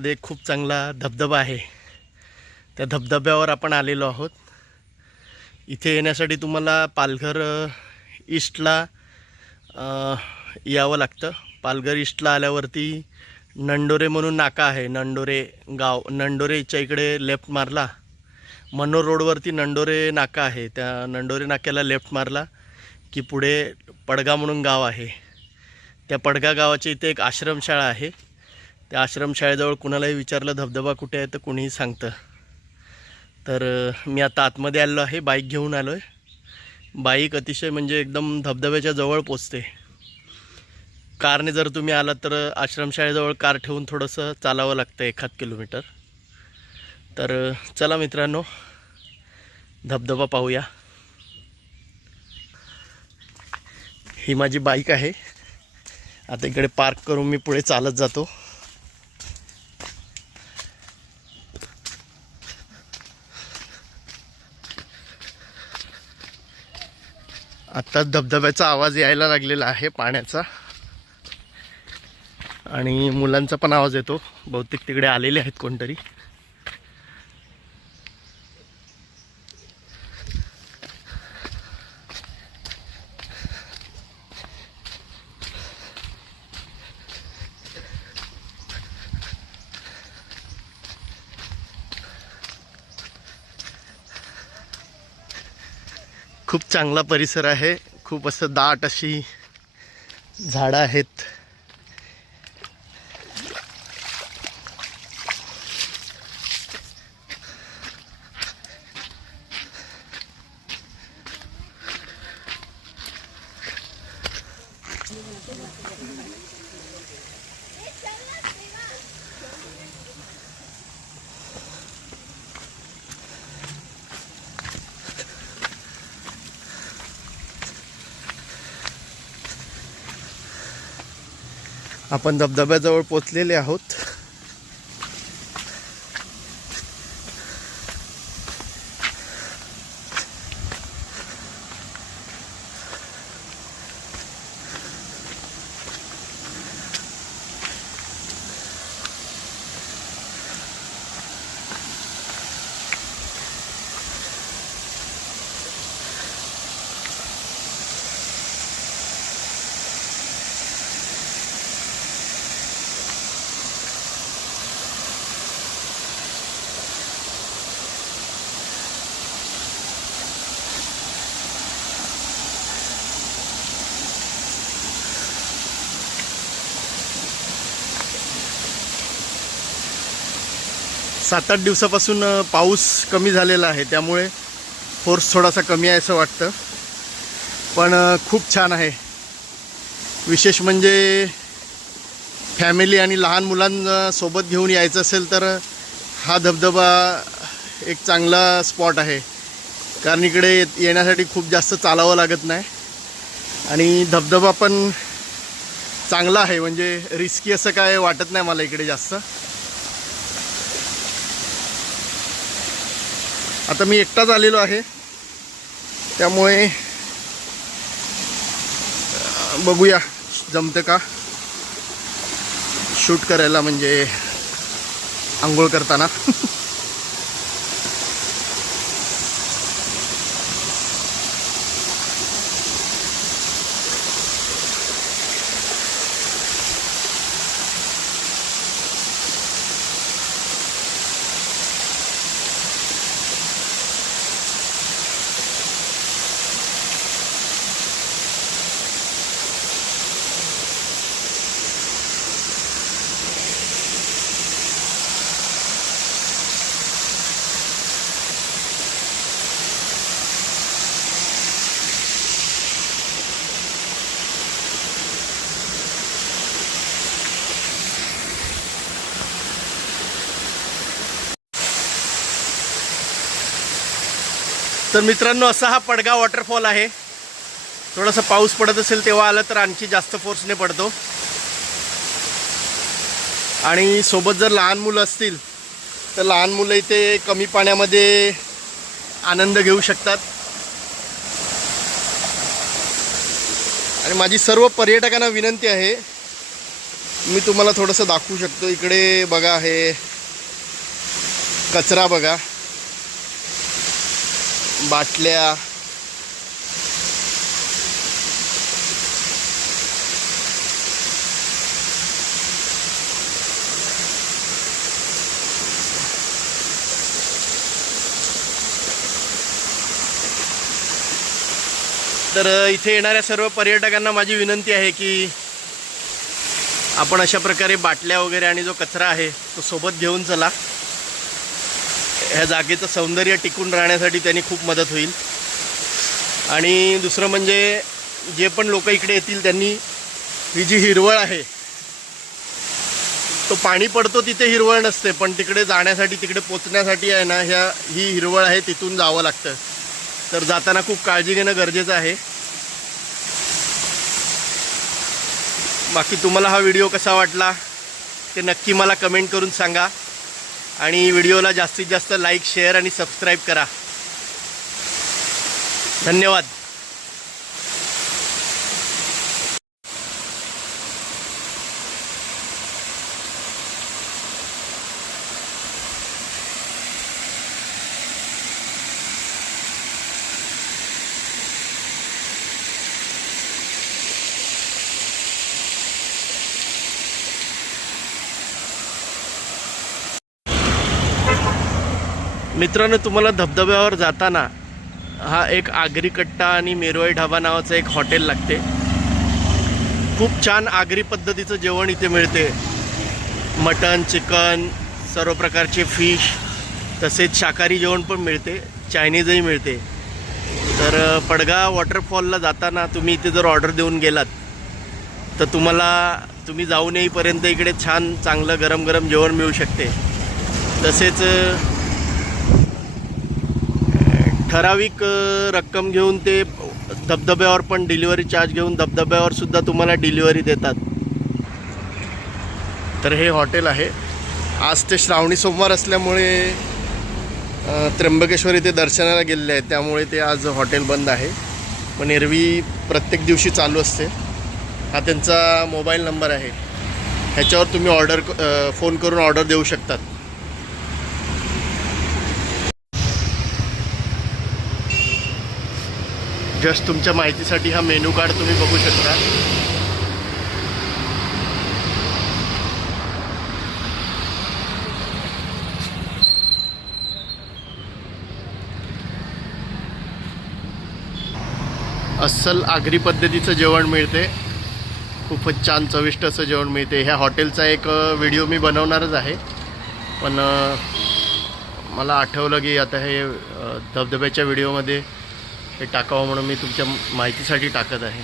मध्ये खूप चांगला धबधबा आहे. त्या धबधब्यावर आपण आलेलो आहोत. इथे येण्यासाठी तुम्हाला पालघर ईस्टला यावं लागतं. पालघर ईस्टला आल्यावरती नंडोरे म्हणून नाका आहे. नंडोरे गाव, नंडोरेच्या इकडे लेफ्ट मारला, मनोर रोडवरती नंडोरे नाका आहे. त्या नंडोरे नाक्याला लेफ्ट मारला की पुढे पडगा म्हणून गाव आहे. त्या पडगा गावाच्या इथे एक आश्रमशाळा आहे. त्या आश्रमशाळेजवळ कुणालाही विचारलं धबधबा कुठे आहे तर कुणीही सांगतं. तर मी आता आतमध्ये आलो आहे. बाईक घेऊन आलो आहे. बाईक अतिशय म्हणजे एकदम धबधब्याच्या जवळ पोचते. कारने जर तुम्ही आलात तर आश्रमशाळेजवळ कार ठेवून थोडंसं चालावं लागतं 1 किलोमीटर. तर चला मित्रांनो, धबधबा पाहूया. ही माझी बाईक आहे. आता इकडे पार्क करून मी पुढे चालत जातो. आता धबधब्याचा आवाज यायला लागलेला आहे, पाण्याचा, आणि मुलांचा पण आवाज येतो. बहुतेक तिकडे आलेले आहेत कोणतरी. खूप चांगला परिसर आहे. खूप असं दाट अशी झाडं आहेत. आपण धबधब्याजवळ पोचलेले आहोत. सात आठ दिवसापासून पाऊस कमी झालेला आहे, त्यामुळे फोर्स थोडासा कमी आहे असं वाटतं. पण खूप छान आहे. विशेष म्हणजे फॅमिली आणि लहान मुलांसोबत घेऊन यायचं असेल तर हा धबधबा एक चांगला स्पॉट आहे. कारण इकडे येण्यासाठी खूप जास्त चालावं लागत नाही आणि धबधबा पण चांगला आहे. म्हणजे रिस्की असं काय वाटत नाही मला इकडे जास्त. आता मी एकटाच आलेलो आहे, त्यामुळे बघूया जमतं का शूट करायला, म्हणजे आंघोळ करताना. तर मित्रांनो, असा हा पडगा वॉटरफॉल आहे. थोडासा पाऊस पडत असेल तेव्हा आलं तर आणखी जास्त फोर्सने पडतो. आणि सोबत जर लहान मुलं असतील तर लहान मुलं इथे कमी पाण्यामध्ये आनंद घेऊ शकतात. आणि माझी सर्व पर्यटकांना विनंती आहे मी तुम्हाला थोडंसं दाखवू शकतो. इकडे बघा, हे कचरा बघा, बाटल्या, तर इथे येणाऱ्या सर्व पर्यटकांना माझी विनंती आहे की आपण अशा प्रकारे बाटल्या वगैरे आणि जो कचरा आहे तो सोबत घेऊन चला. ह्या जागेचं सौंदर्य टिकून राहण्यासाठी त्यांनी खूप मदत होईल. आणि दुसरं म्हणजे जे पण लोक इकडे येतील त्यांनी ही जी हिरवळ आहे, तो पाणी पडतो तिथे हिरवळ नसते, पण तिकडे जाण्यासाठी, तिकडे पोचण्यासाठी आहे ना, ही हिरवळ आहे तिथून जावं लागतं. तर जाताना खूप काळजी घेणं गरजेचं आहे. बाकी तुम्हाला हा व्हिडिओ कसा वाटला ते नक्की मला कमेंट करून सांगा. आणि व्हिडिओला जास्तीत जास्त लाईक, शेअर आणि सबस्क्राईब करा. धन्यवाद. मित्रांनो, तुम्हाला धबधब्यावर जाताना हा एक आगरी कट्टा आणि मेरुआई ढाबा नावाचं एक हॉटेल लागते. खूप छान आगरी पद्धतीचं जेवण इथे मिळते. मटन, चिकन, सर्व प्रकारचे फिश, तसेच शाकाहारी जेवण पण मिळते, चायनीजही मिळते. तर पडगा वॉटरफॉलला जाताना तुम्ही इथे जर ऑर्डर देऊन गेलात तर तुम्ही जाऊन येईपर्यंत इकडे छान चांगलं गरम गरम जेवण मिळू शकते. तसेच ठराविक रक्कम घेऊन ते धबधब्यावर पण डिलिव्हरी चार्ज घेऊन धबधब्यावर सुद्धा तुम्हाला डिलिव्हरी देतात. तर हे हॉटेल आहे. आज ते श्रावणी सोमवार असल्यामुळे त्र्यंबकेश्वर इथे दर्शनाला गेलेले आहेत, त्यामुळे ते आज हॉटेल बंद आहे. पण एरवी प्रत्येक दिवशी चालू असते. हा त्यांचा मोबाईल नंबर आहे, ह्याच्यावर तुम्ही फोन करून ऑर्डर देऊ शकतात. जस्ट तुमच्या माहितीसाठी हा मेनू कार्ड तुम्ही बघू शकता. अस्सल आगरी पद्धतीचं जेवण मिळते. खूपच छान चविष्ट असं जेवण मिळते. ह्या हॉटेलचा एक व्हिडिओ मी बनवणारच आहे, पण मला आठवलं की आता हे धबधब्याच्या व्हिडिओमध्ये हे टाकावं म्हणून मी तुमच्या माहितीसाठी टाकत आहे.